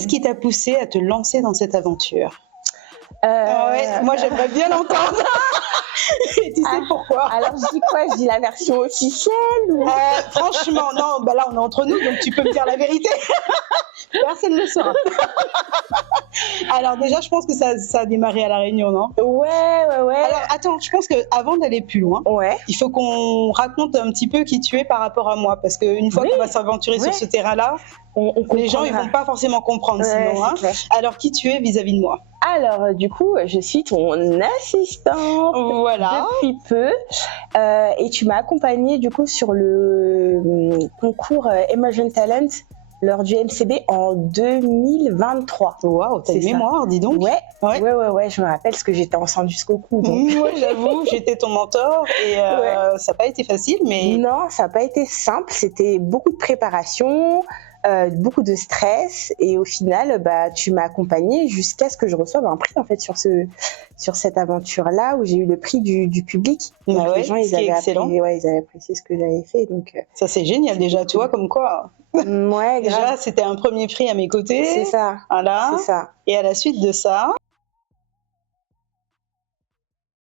Qu'est-ce qui t'a poussé à te lancer dans cette aventure? Ah ouais, Euh, moi j'aimerais bien l'entendre. Et tu sais ah, pourquoi? alors je dis quoi? Je dis la version officielle ou... Franchement, non, bah là on est entre nous, donc tu peux me dire la vérité. Personne ne le saura. Alors déjà, je pense que ça a démarré à La Réunion, non? Ouais, ouais, ouais. Alors attends, je pense qu'avant d'aller plus loin, Ouais. il faut qu'on raconte un petit peu qui tu es par rapport à moi, parce qu'une fois Oui, qu'on va s'aventurer sur ouais. ce terrain-là, On les gens ils comprendra. vont pas forcément comprendre Ouais, sinon, c'est hein. clair. Alors qui tu es vis-à-vis de moi? Alors, du coup, je suis ton assistante Voilà. depuis peu et tu m'as accompagnée du coup sur le concours Emerging Talent lors du MCB en 2023. Waouh, t'as C'est une ça. mémoire, dis donc. Ouais, Ouais. ouais, ouais, ouais, je me rappelle parce que j'étais enceinte jusqu'au cou. Donc. Moi, j'avoue, j'étais ton mentor et Ouais. ça n'a pas été facile, mais Non, ça n'a pas été simple. C'était beaucoup de préparation, beaucoup de stress, et au final, bah, tu m'as accompagnée jusqu'à ce que je reçoive un prix en fait sur cette aventure-là où j'ai eu le prix du public. Donc bah les ouais, gens, ce qui est excellent. ils avaient apprécié ce que j'avais fait. Donc Ça, c'est génial déjà, tu vois, comme quoi. ouais, grave. Déjà, c'était un premier prix à mes côtés. C'est ça. Voilà. C'est ça. Et à la suite de ça,